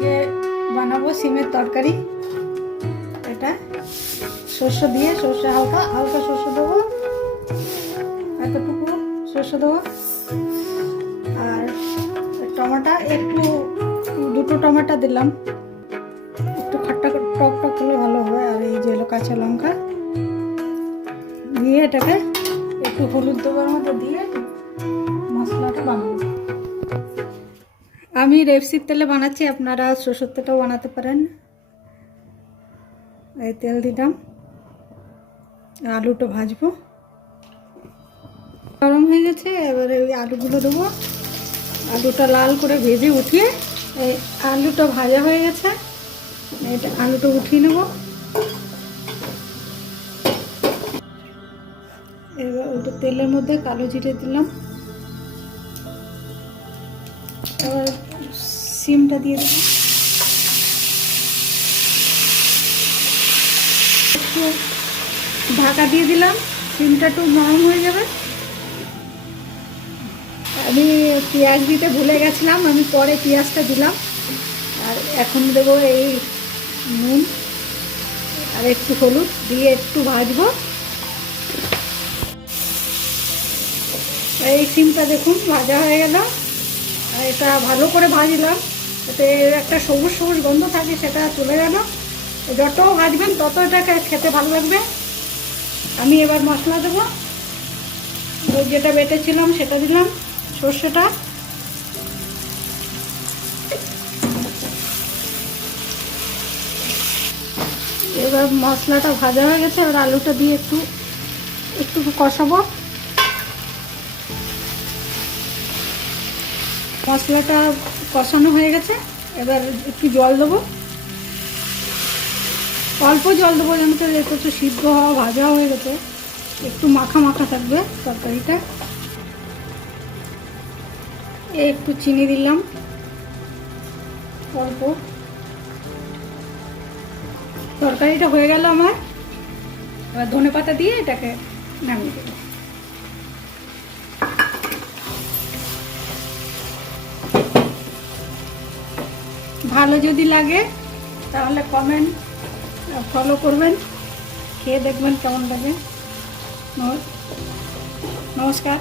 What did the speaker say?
আজকে বানাবো সিমের তরকারি। এটা সর্ষে দিয়ে, সর্ষে হালকা হালকা সর্ষে দেবো, এতটুকু সর্ষে দেবো। আর টমেটো একটু, দুটো টমেটো দিলাম, একটু খাট্টা টক টক হলে ভালো হবে। আর এই যে কাঁচা লঙ্কা দিয়ে এটাকে একটু হলুদ দেওয়ার মতো দিয়ে মশলাটা বানাবো। আমি রেপসির তেলে বানাচ্ছি, আপনারা সরষের তেলটাও বানাতে পারেন। এই তেল দিলাম, আলুটা ভাজবো। গরম হয়ে গেছে, এবারে ওই আলুগুলো দেবো। আলুটা লাল করে ভেজে উঠিয়ে, এই আলুটা ভাজা হয়ে গেছে, এটা আলুটা উঠিয়ে নেব। এবার ওটা তেলের মধ্যে কালো জিরে দিলাম, এবার সিমটা দিয়ে দেবো। একটু ঢাকা দিয়ে দিলাম, সিমটা একটু নরম হয়ে যাবে। আমি পেঁয়াজ দিতে ভুলে গেছিলাম, আমি পরে পেঁয়াজটা দিলাম। আর এখন দেবো এই নুন আর একটু হলুদ দিয়ে একটু ভাজবো। এই সিমটা দেখুন ভাজা হয়ে গেল। আর এটা ভালো করে ভাজলাম, এতে একটা সবুজ সবুজ গন্ধ থাকে, সেটা চলে গেল। যত ভাজবেন তত এটাকে খেতে ভালো লাগবে। আমি এবার মশলা দেবো, যেটা বেটেছিলাম সেটা দিলাম, সর্ষেটা। এবার মশলাটা ভাজা হয়ে গেছে, এবার আলুটা দিয়ে একটু একটু কষাবো। মশলাটা কষানো হয়ে গেছে, এবার একটু জল দেবো, অল্প জল দেবো, যেন তো একটু সিদ্ধ হওয়া ভাজা হয়ে গেছে, একটু মাখা মাখা থাকবে তরকারিটা। একটু চিনি দিলাম অল্প। তরকারিটা হয়ে গেল আমার, এবার ধনেপাতা দিয়ে এটাকে নামিয়ে দেবো। ভালো যদি লাগে তাহলে কমেন্ট ফলো করবেন, খেয়ে দেখবেন কেমন লাগে। নমস্কার।